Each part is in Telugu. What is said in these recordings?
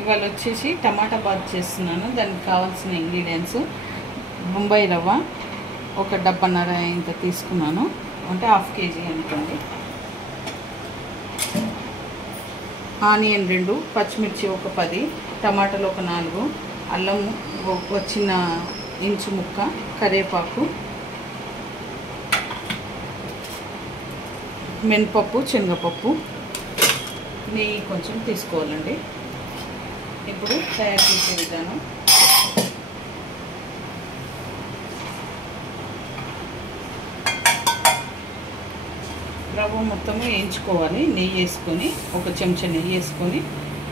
ఇవాళ వచ్చేసి టమాటా బాత్ చేస్తున్నాను. దానికి కావాల్సిన ఇంగ్రీడియంట్స్ బొంబాయి రవ్వ ఒక డబ్బన్నర ఇంత తీసుకున్నాను, అంటే హాఫ్ కేజీ అనుకోండి. ఆనియన్ 2, పచ్చిమిర్చి ఒక 10, టమాటాలు ఒక 4, అల్లం ఒక చిన్న ఇంచు ముక్క, కరివేపాకు, మినపప్పు, శనగపప్పు, నెయ్యి కొంచెం తీసుకోవాలండి. ఇప్పుడు తయారు చేసే విధానం. రవ్వ మొత్తము వేయించుకోవాలి. నెయ్యి వేసుకొని, ఒక చెంచా నెయ్యి వేసుకొని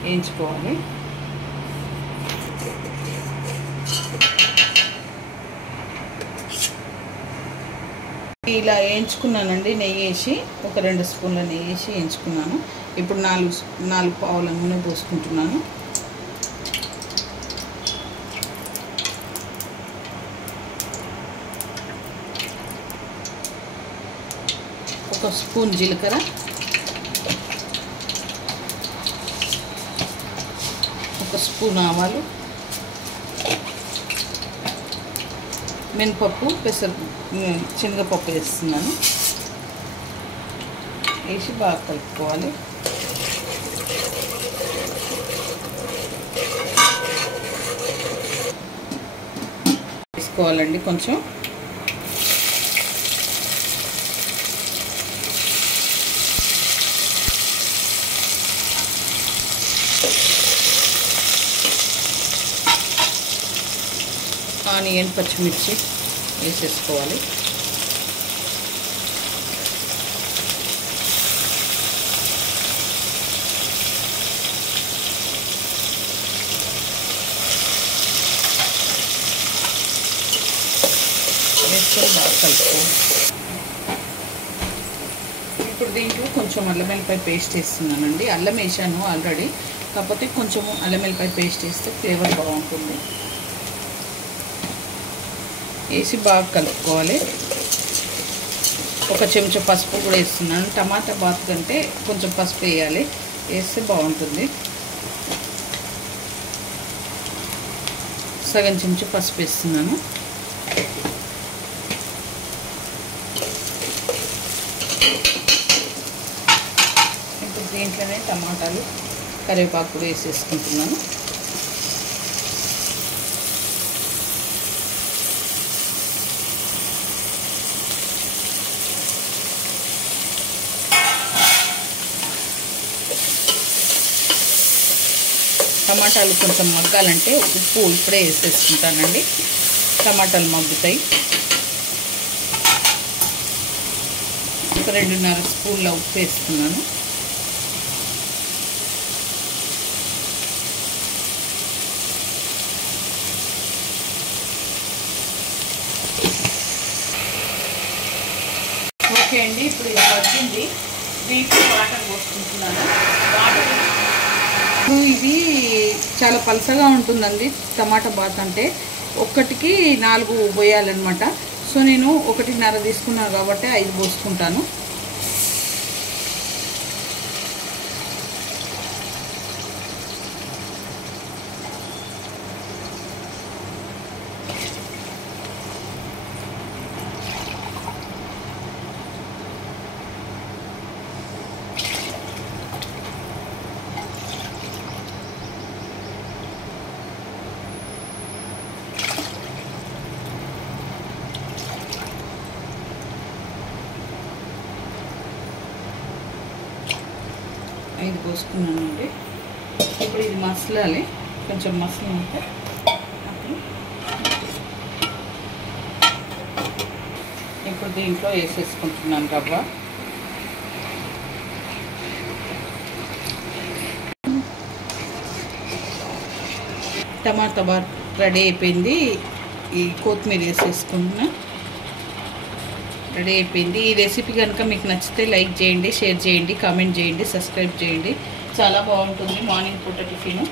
వేయించుకోవాలి. ఇలా వేయించుకున్నానండి. నెయ్యి వేసి ఒక 2 స్పూన్ల నెయ్యి వేసి వేయించుకున్నాను. ఇప్పుడు 4 పావుల నూనె పోసుకుంటున్నాను. ఒక స్పూన్ జీలకర్ర, ఒక స్పూన్ ఆవాలు, మినపప్పు, శనగపప్పు వేస్తున్నాను. వేసి బాగా కలుపుకోవాలి. వేసుకోవాలండి కొంచెం. ఆనియన్, పచ్చిమిర్చి వేసేసుకోవాలి. వేసుకొని బాగా కలుపుకోవాలి. ఇప్పుడు దీంట్లో కొంచెం అల్లం వెల్లిపాయ పేస్ట్ వేస్తున్నానండి. అల్లం వేసాను ఆల్రెడీ, కాకపోతే కొంచెము అల్లం వెల్లిపాయ పేస్ట్ వేస్తే ఫ్లేవర్ బాగుంటుంది. వేసి బాగా కలుపుకోవాలి. ఒక చెంచా పసుపు కూడా వేస్తున్నాను. టమాటా బాత్ కంటే కొంచెం పసుపు వేయాలి, వేస్తే బాగుంటుంది. సగం చెంచా పసుపు వేస్తున్నాను. ఇప్పుడు దీంట్లోనే టమాటాలు, కరివేపాకు కూడా వేసేసుకుంటున్నాను. టమాటాలు కొంచెం మగ్గాలంటే ఉప్పు ఇప్పుడే వేసేసుకుంటానండి. టమాటాలు మగ్గుతాయి. ఒక 2.5 స్పూన్ల ఉప్పు వేస్తున్నాను. ఓకే అండి, ఇప్పుడు ఇది మగ్గింది. దీంట్లో వాటర్ పోసుకుంటున్నాను. వాటర్ ఇది చాలా పలసగా ఉంటుందండి టమాటా బాత్ అంటే. ఒక్కటికి 4 పోయాలన్నమాట. సో నేను 1.5 తీసుకున్నాను కాబట్టి 5 పోసుకుంటాను. ఇది పోసుకున్నానండి. ఇప్పుడు ఇది మసలాలి. కొంచెం మసలంటే ఇప్పుడు దీంట్లో వేసేసుకుంటున్నాను రవ్వ. టమాటా బాత్ రెడీ అయిపోయింది. ఈ కొత్తిమీర వేసేసుకుంటున్నా. రెడీ అయిపోయింది. ఈ రెసిపీ కనుక మీకు నచ్చితే లైక్ చేయండి, షేర్ చేయండి, కామెంట్ చేయండి, సబ్స్క్రైబ్ చేయండి. చాలా బాగుంటుంది మార్నింగ్ పూట టిఫిన్.